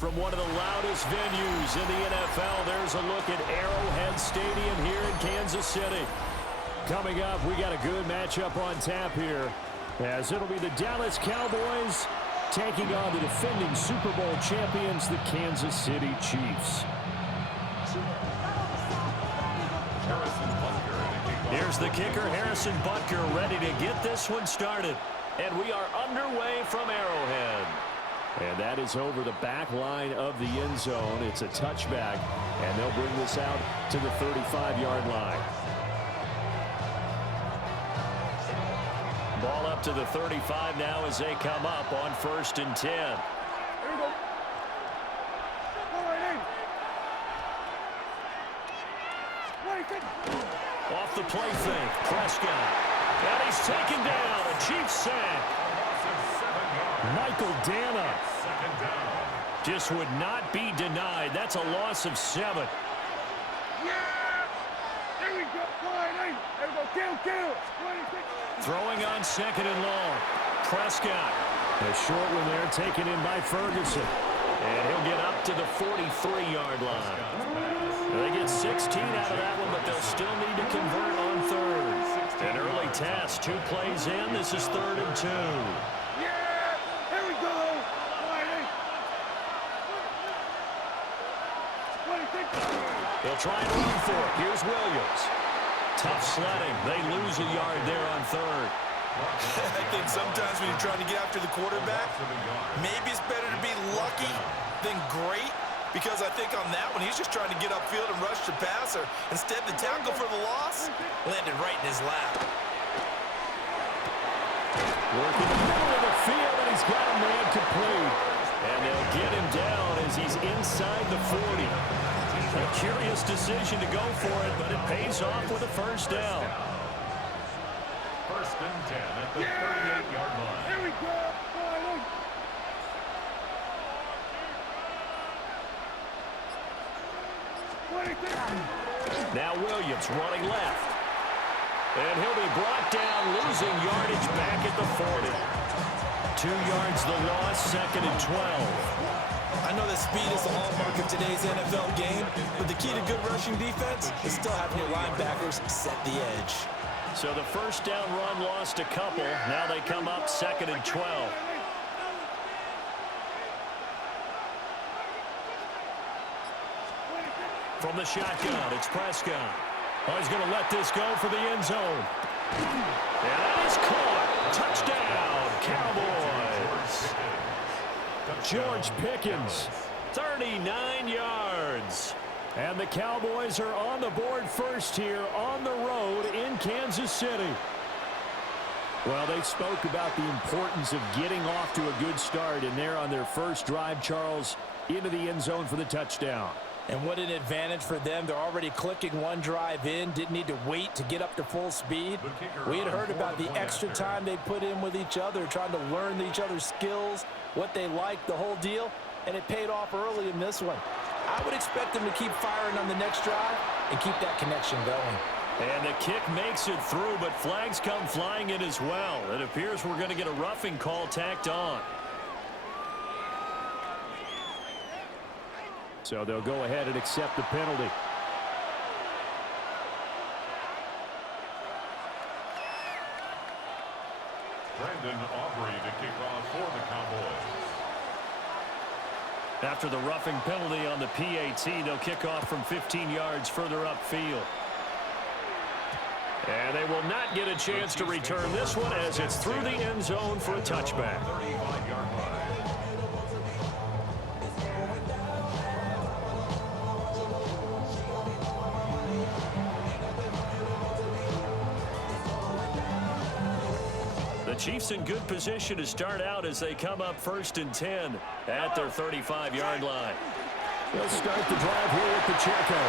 From one of the loudest venues in the NFL, there's a look at Arrowhead Stadium here in Kansas City. Coming up, we got a good matchup on tap here, as it'll be the Dallas Cowboys taking on the defending Super Bowl champions, the Kansas City Chiefs. Here's the kicker, Harrison Butker, ready to get this one started. And we are underway from Arrowhead. And that is over the back line of the end zone. It's a touchback, and they'll bring this out to the 35-yard line. Ball up to the 35 now as they come up on 1st and 10. Here we go. Go right in. Off the play fake, Prescott. And he's taken down. A Chiefs sack. Michael Dana just would not be denied. That's a loss of 7. Yeah! There we go. Go right in. There we go. Kill. Throwing on 2nd and long. Prescott. A short one there taken in by Ferguson. And he'll get up to the 43-yard line. They get 16 out of that one, but they'll still need to convert on 3rd. An early test. 2 plays in. This is 3rd and 2. Yeah! Here we go. Right in. They'll try and run for it. Here's Williams. Tough sledding. They lose a yard there on 3rd. I think sometimes when you're trying to get after the quarterback, maybe it's better to be lucky than great, because I think on that one, he's just trying to get upfield and rush the passer. Instead, the tackle for the loss landed right in his lap. Working the middle of the field, and he's got a man complete. And they'll get him down as he's inside the 40. A curious decision to go for it, but it pays off with a 1st down. 1st and 10 at the 38-yard line. Here we go. Now Williams running left. And he'll be brought down, losing yardage back at the 40. 2 yards the loss, 2nd and 12. I know that speed is the hallmark of today's NFL game, but the key to good rushing defense is still having your linebackers set the edge. So the 1st down run lost a couple. Now they come up 2nd and 12. From the shotgun, it's Prescott. Oh, he's going to let this go for the end zone. And that is caught. Touchdown, Cowboys. George Pickens, 39 yards. And the Cowboys are on the board first here on the road in Kansas City. Well, they spoke about the importance of getting off to a good start, and they're on their first drive, Charles, into the end zone for the touchdown. And what an advantage for them. They're already clicking one drive in, didn't need to wait to get up to full speed. We had heard about the extra time they put in with each other, trying to learn each other's skills, what they like, the whole deal, and it paid off early in this one. I would expect them to keep firing on the next drive and keep that connection going. And the kick makes it through, but flags come flying in as well. It appears we're going to get a roughing call tacked on. So they'll go ahead and accept the penalty. Brandon Aubrey to kick off for the Cowboys. After the roughing penalty on the PAT, they'll kick off from 15 yards further upfield. And they will not get a chance to return this one as it's through the end zone for a touchback. 35-yard line. The Chiefs in good position to start out as they come up 1st and 10 at their 35-yard line. They'll start the drive here with Pacheco.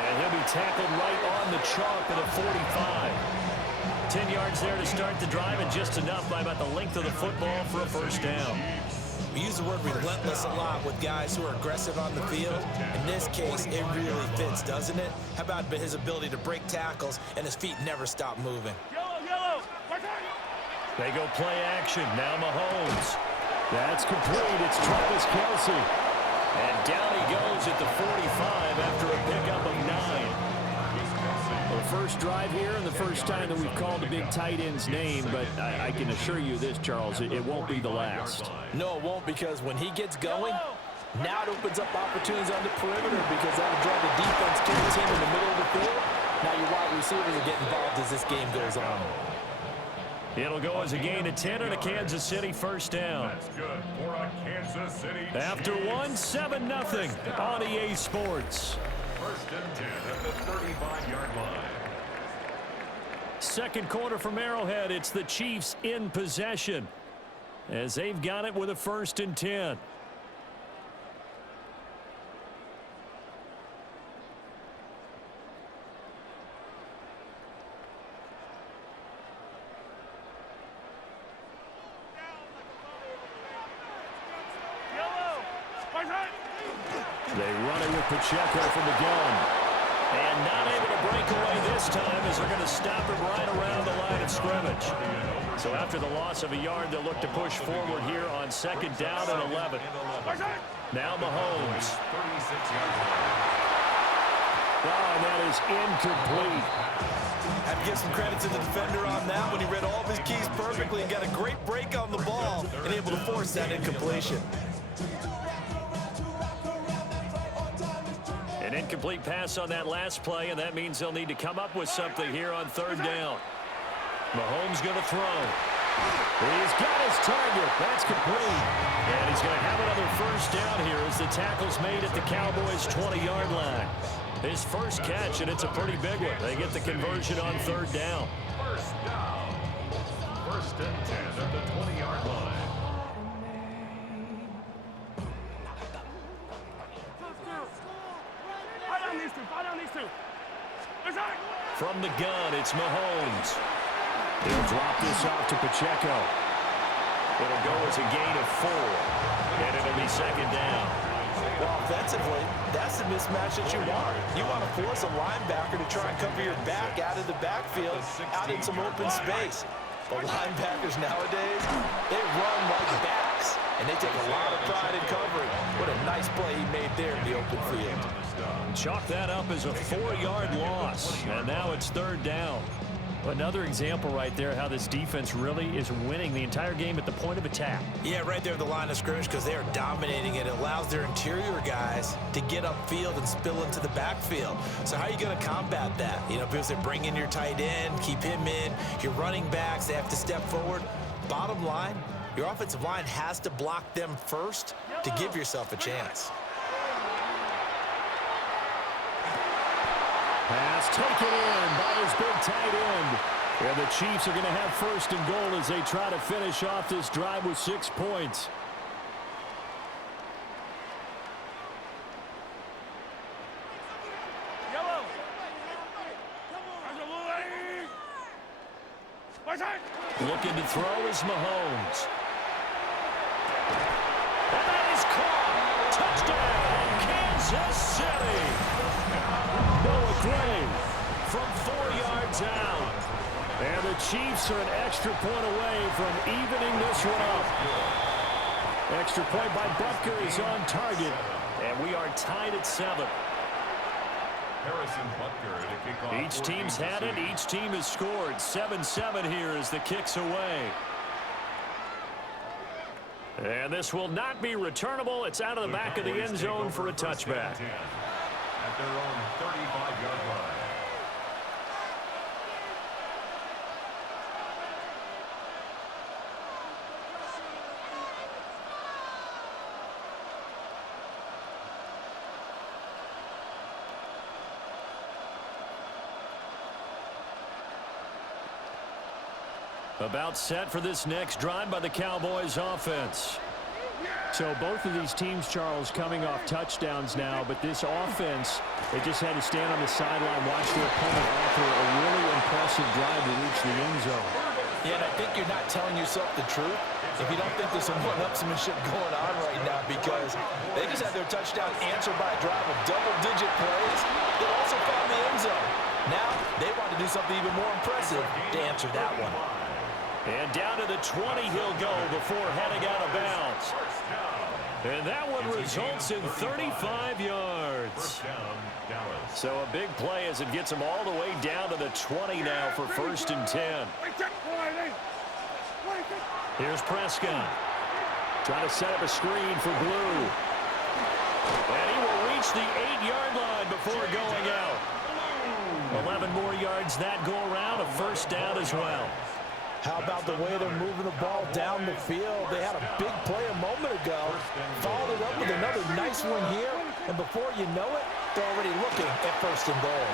And he'll be tackled right on the chalk of the 45. 10 yards there to start the drive, and just enough by about the length of the football for a 1st down. We use the word relentless a lot with guys who are aggressive on the field. In this case, it really fits, doesn't it? How about his ability to break tackles and his feet never stop moving? They go play action. Now Mahomes. That's complete. It's Travis Kelce. And down he goes at the 45 after a pickup of 9. Well, the first drive here and the first time that we've called a big tight end's name, but I can assure you this, Charles, it won't be the last. No, it won't, because when he gets going, now it opens up opportunities on the perimeter because that'll draw the defense to the team in the middle of the field. Now your wide receivers will get involved as this game goes on. It'll go as a gain of 10 and a Kansas City first down. That's good for a Kansas City. After 7-0 on EA Sports. First and 10 at the 35-yard line. Second quarter from Arrowhead. It's the Chiefs in possession as they've got it with a 1st and 10. They run it with Pacheco from the gun. And not able to break away this time as they're going to stop him right around the line of scrimmage. So after the loss of a yard, they'll look to push forward here on 2nd down and 11. Now Mahomes. Oh, and that is incomplete. Have to give some credit to the defender on that when he read all of his keys perfectly and got a great break on the ball and able to force that incompletion. An incomplete pass on that last play, and that means they'll need to come up with something here on 3rd down. Mahomes going to throw. He's got his target. That's complete. And he's going to have another 1st down here as the tackle's made at the Cowboys' 20-yard line. His first catch, and it's a pretty big one. They get the conversion on 3rd down. First down. 1st and 10 at the 20-yard line. From the gun, it's Mahomes. He'll drop this off to Pacheco. It'll go as a gain of 4, and it'll be 2nd down. Well, offensively, that's the mismatch that you want. You want to force a linebacker to try and cover your back out of the backfield, out in some open space. But linebackers nowadays, they run like backs, and they take a lot of pride in covering. What a nice play he made there in the open field. Chalk that up as a 4-yard loss, and now it's 3rd down. Another example right there how this defense really is winning the entire game at the point of attack. Yeah, right there at the line of scrimmage because they are dominating it. It allows their interior guys to get upfield and spill into the backfield. So how are you going to combat that? You know, because they bring in your tight end, keep him in. Your running backs, they have to step forward. Bottom line, your offensive line has to block them first to give yourself a chance. Pass taken in by his big tight end. And the Chiefs are going to have 1st and goal as they try to finish off this drive with 6 points. Looking to throw is Mahomes. And that is caught. Touchdown, Kansas City. Noah Gray from 4 yards out. And the Chiefs are an extra point away from evening this one up. Extra point by Butker is on target. And we are tied at 7. Harrison Butker to kick off. Each team's had it. Each team has scored. 7-7 here as the kick's away. And this will not be returnable. It's out of the back of the end zone for a touchback. At their own 35-yard line. About set for this next drive by the Cowboys offense. So both of these teams, Charles, coming off touchdowns now, but this offense, they just had to stand on the sideline, watch their opponent offer a really impressive drive to reach the end zone. Yeah, and I think you're not telling yourself the truth if you don't think there's some one-upsmanship going on right now, because they just had their touchdown answered by a drive of double-digit plays that also found the end zone. Now they want to do something even more impressive to answer that one. And down to the 20 he'll go before heading out of bounds. And that one results in 35 yards. So a big play as it gets him all the way down to the 20 now for 1st and 10. Here's Prescott. Trying to set up a screen for Blue. And he will reach the 8-yard line before going out. 11 more yards that go around, a 1st down as well. How about the way they're moving the ball down the field? They had a big play a moment ago. Followed it up with another nice one here. And before you know it, they're already looking at 1st and goal.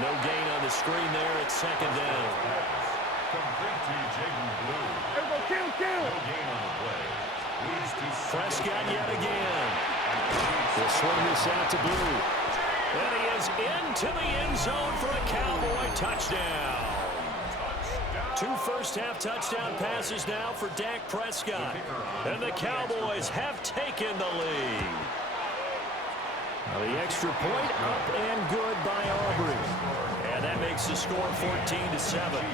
No gain on the screen there at 2nd down. Prescott yet again. Will swing this out to Blue. And he is into the end zone for a Cowboy touchdown. 2 first-half touchdown passes now for Dak Prescott. And the Cowboys have taken the lead. Now the extra point up and good by Aubrey. And that makes the score 14-7.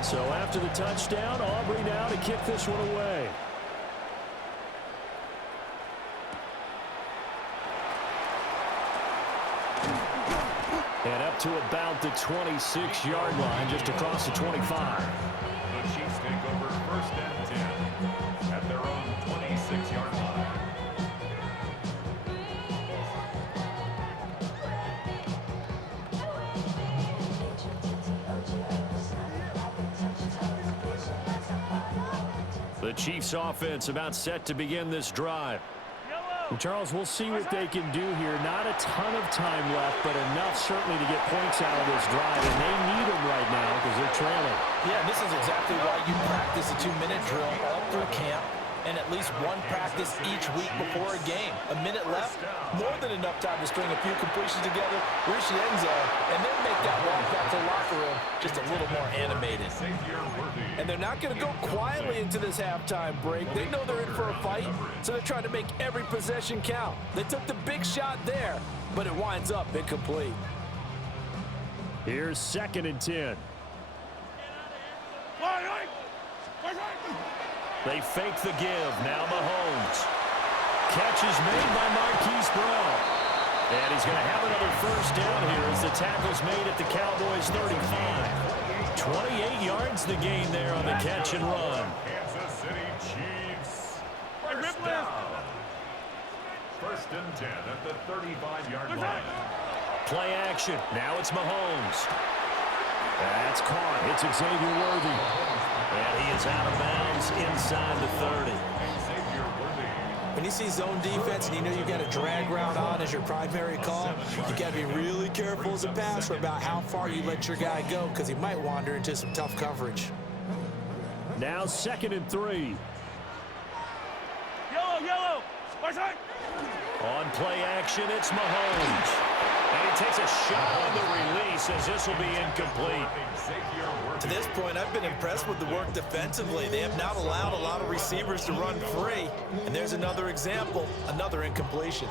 So after the touchdown, Aubrey now to kick this one away. And up to about the 26-yard line, just across the 25. The Chiefs take over 1st and 10 at their own 26-yard line. The Chiefs offense about set to begin this drive. Charles, we'll see what they can do here. Not a ton of time left, but enough certainly to get points out of this drive, and they need them right now because they're trailing. Yeah, this is exactly why you practice a 2-minute drill all through camp and at least one practice each week before a game. A minute left, more than enough time to string a few completions together, reach the end zone, and then make that walk back to the locker room just a little more animated. And they're not going to go quietly into this halftime break. They know they're in for a fight, so they're trying to make every possession count. They took the big shot there, but it winds up incomplete. Here's 2nd and 10. They fake the give. Now Mahomes. Catch is made by Marquise Brown. And he's going to have another 1st down here as the tackle's made at the Cowboys' 35. 28 yards the gain there on the catch and run. Kansas City Chiefs. First down. 1st and 10 at the 35-yard line. Play action. Now it's Mahomes. That's caught. It's Xavier Worthy. And he is out of bounds inside the 30. When you see zone defense and you know you've got a drag route on as your primary call, you got to be really careful as a passer about how far you let your guy go because he might wander into some tough coverage. Now 2nd and 3. Yellow. On play action, it's Mahomes. And he takes a shot on the release as this will be incomplete. To this point, I've been impressed with the work defensively. They have not allowed a lot of receivers to run free. And there's another example, another incompletion.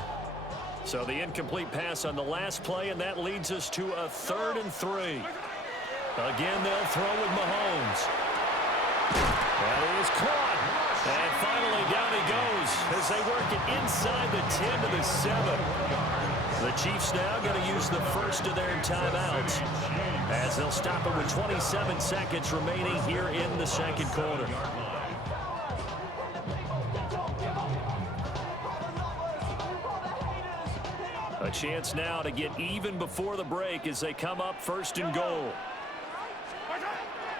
So the incomplete pass on the last play, and that leads us to a 3rd and 3. Again, they'll throw with Mahomes. That is caught. And finally, down he goes as they work it inside the 10 to the 7. The Chiefs now going to use the first of their timeouts as they'll stop it with 27 seconds remaining here in the 2nd quarter. A chance now to get even before the break as they come up 1st and goal.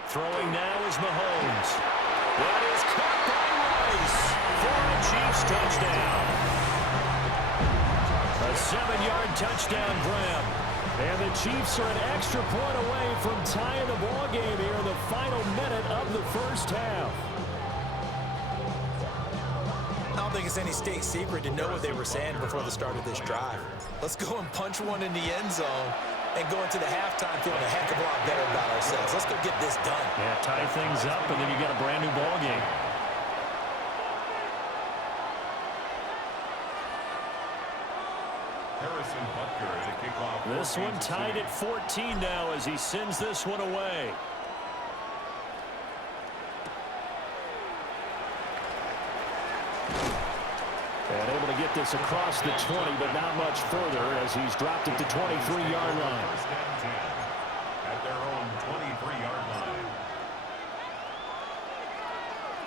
Throwing now is Mahomes. That is caught by Rice for a Chiefs touchdown. A 7-yard touchdown grab. And the Chiefs are an extra point away from tying the ball game here in the final minute of the 1st half. I don't think it's any state secret to know what they were saying before the start of this drive. Let's go and punch one in the end zone and go into the halftime feeling a heck of a lot better about ourselves. Let's go get this done. Yeah, tie things up, and then you got a brand new ball game. This one tied at 14 now as he sends this one away. And able to get this across the 20, but not much further as he's dropped it to 23-yard line. At their own 23-yard line.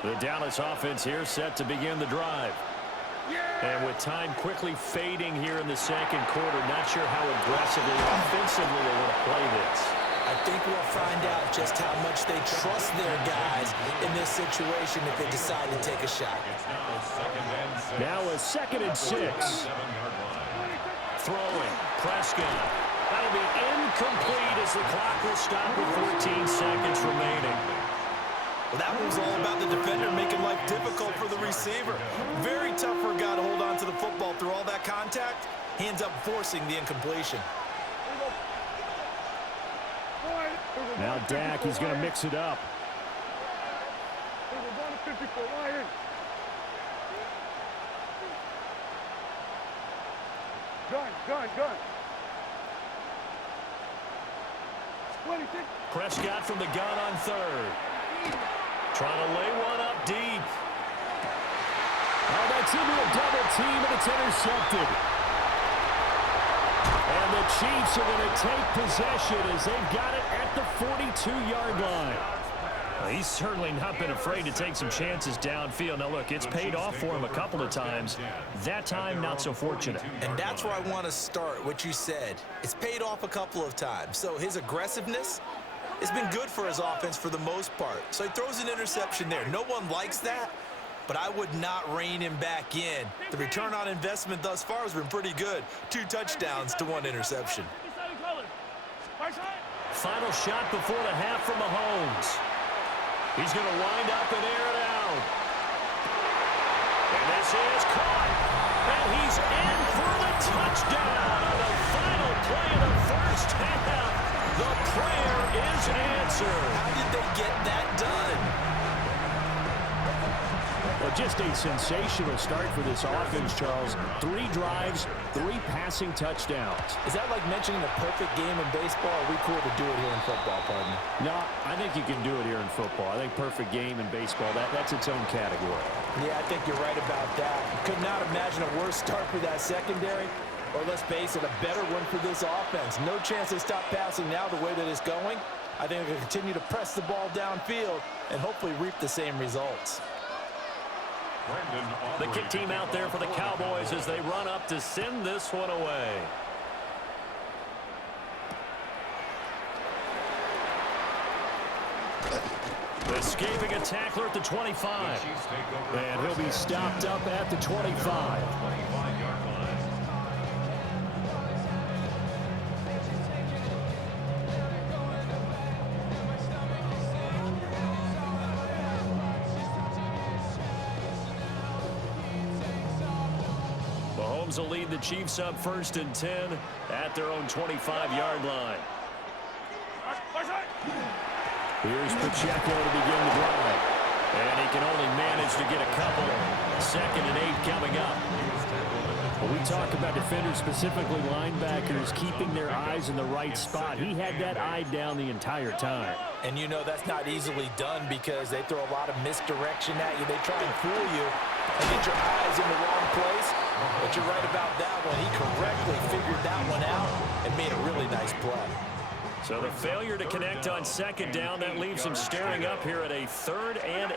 The Dallas offense here set to begin the drive. And with time quickly fading here in the second quarter, not sure how aggressively, offensively they want to play this. I think we'll find out just how much they trust their guys in this situation if they decide to take a shot. Now a 2nd and 6. Throwing. Prescott. That'll be incomplete as the clock will stop with 14 seconds remaining. Well, that one was all about the defender making life difficult for the receiver. Very tough for a guy to hold on to the football through all that contact. He ends up forcing the incompletion. Now Dak, he's going to mix it up. Gun. Prescott from the gun on 3rd. Trying to lay one up deep. Oh, that's into a double team, and it's intercepted. And the Chiefs are going to take possession as they've got it at the 42-yard line. Well, he's certainly not been afraid to take some chances downfield. Now, look, it's paid off for him a couple of times. That time, not so fortunate. And that's where I want to start, what you said. It's paid off a couple of times. So his aggressiveness has been good for his offense for the most part. So he throws an interception there. No one likes that, but I would not rein him back in. The return on investment thus far has been pretty good. 2 touchdowns to 1 interception. Final shot before the half from Mahomes. He's going to wind up and air it out. And this is caught. And he's in for the touchdown on the final play of the first half. The prayer is answered. How did they get that done? Well, just a sensational start for this offense, Charles. 3 drives, 3 passing touchdowns. Is that like mentioning a perfect game in baseball? Or are we cool to do it here in football, partner? No, I think you can do it here in football. I think perfect game in baseball, that's its own category. Yeah, I think you're right about that. Could not imagine a worse start for that secondary. Or let's face it, a better one for this offense. No chance they stop passing now the way that it's going. I think they'll continue to press the ball downfield and hopefully reap the same results. The kick team out there for the Cowboys as they run up to send this one away. Escaping a tackler at the 25. And he'll be stopped up at the 25. Mahomes will lead the Chiefs up 1st and 10 at their own 25-yard line. Here's Pacheco to begin the drive. And he can only manage to get a couple. 2nd and 8 coming up. When we talk about defenders, specifically linebackers, keeping their eyes in the right spot. He had that eye down the entire time. And you know that's not easily done because they throw a lot of misdirection at you. They try and fool you and get your eyes in the wrong place. But you're right about that one. He correctly figured that one out and made a really nice play. So the failure to connect on 2nd down, that leaves him staring up here at a 3rd and 8.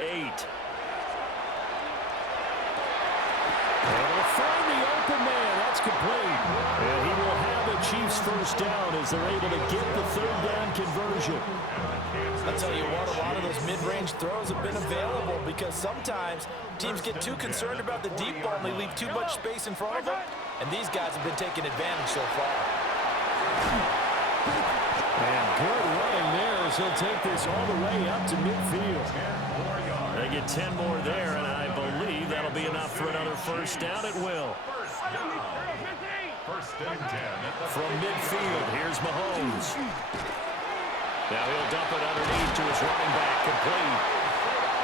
And he'll find the open man. That's complete. And he will have the Chiefs 1st down as they're able to get the 3rd down conversion. I'll tell you what, a lot of those mid-range throws have been available because sometimes teams get too concerned about the deep ball and they leave too much space in front of them. And these guys have been taking advantage so far. And good running there as he'll take this all the way up to midfield. They get 10 more there, and I believe that'll be enough for another 1st down at will. From midfield, here's Mahomes. Now he'll dump it underneath to his running back, complete.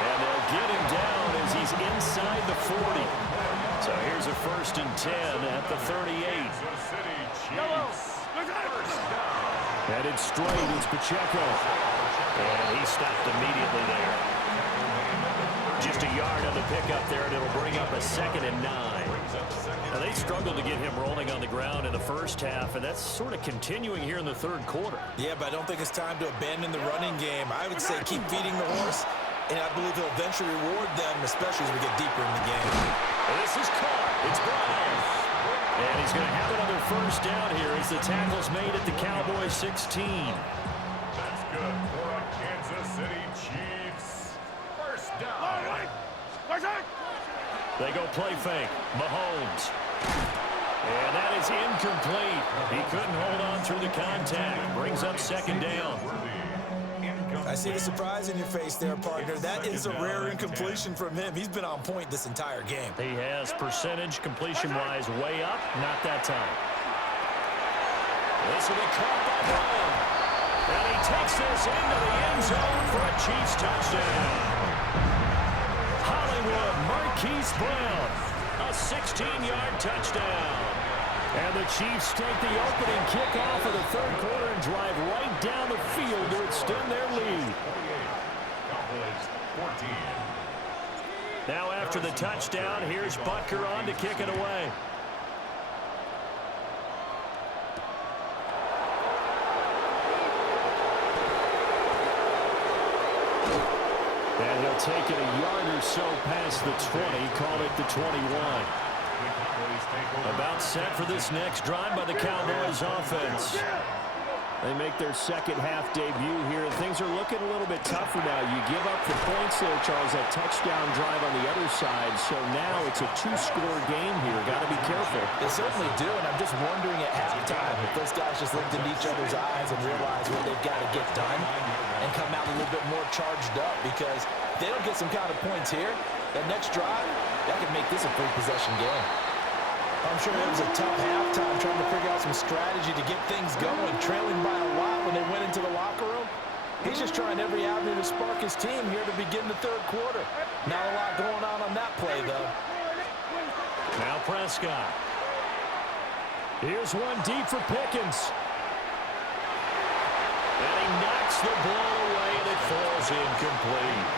And they'll get him down as he's inside the 40. So here's a 1st and 10 at the 38. Chiefs. First down. Headed straight, it's Pacheco. And he stopped immediately there. Just a yard on the pickup there, and it'll bring up a 2nd and 9. Now, they struggled to get him rolling on the ground in the first half, and that's sort of continuing here in the third quarter. Yeah, but I don't think it's time to abandon the running game. I would say keep feeding the horse, and I believe he'll eventually reward them, especially as we get deeper in the game. This is caught. It's Brown. And he's going to have another first down here as the tackle's made at the Cowboys 16. That's good for a Kansas City Chiefs. First down. They go play fake. Mahomes. And that is incomplete. He couldn't hold on through the contact. Brings up 2nd down. I see the surprise in your face there, partner. That is a rare incompletion from him. He's been on point this entire game. He has percentage completion-wise way up. Not that time. This will be caught by Brown. And he takes this into the end zone for a Chiefs touchdown. Hollywood Marquise Brown, a 16-yard touchdown. And the Chiefs take the opening kickoff of the third quarter and drive right down the field to extend their lead. Cowboys 14. Now after the touchdown, here's Butker on to kick it away. And he'll take it a yard or so past the 20, call it the 21. About set for this next drive by the Cowboys offense. They make their second half debut here, and things are looking a little bit tougher now. You give up the points there, Charles, that touchdown drive on the other side. So now it's a 2-score game here. Got to be careful. They certainly do, and I'm just wondering at halftime if those guys just looked into each other's eyes and realized what they've got to get done and come out a little bit more charged up, because if they don't get some kind of points here, that next drive, that could make this a free-possession game. I'm sure it was a tough halftime trying to figure out some strategy to get things going, trailing by a lot when they went into the locker room. He's just trying every avenue to spark his team here to begin the third quarter. Not a lot going on that play, though. Now Prescott. Here's one deep for Pickens. And he knocks the ball away, and it falls incomplete.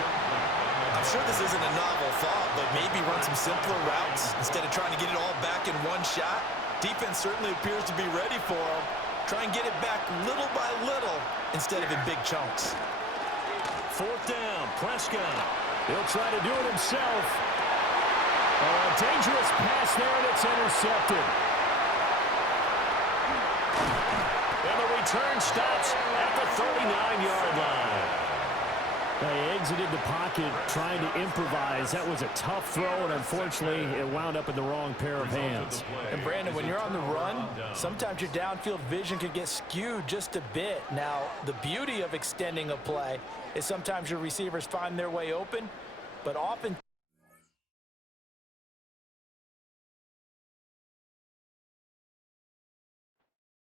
I'm sure this isn't a novel thought, but maybe run some simpler routes instead of trying to get it all back in one shot. Defense certainly appears to be ready for him. Try and get it back little by little instead of in big chunks. 4th down, Prescott. He'll try to do it himself. A dangerous pass there, and it's intercepted. And the return stops at the 39-yard line. They exited the pocket trying to improvise. That was a tough throw, and unfortunately, it wound up in the wrong pair of hands. And, Brandon, when you're on the run, sometimes your downfield vision can get skewed just a bit. Now, the beauty of extending a play is sometimes your receivers find their way open, but often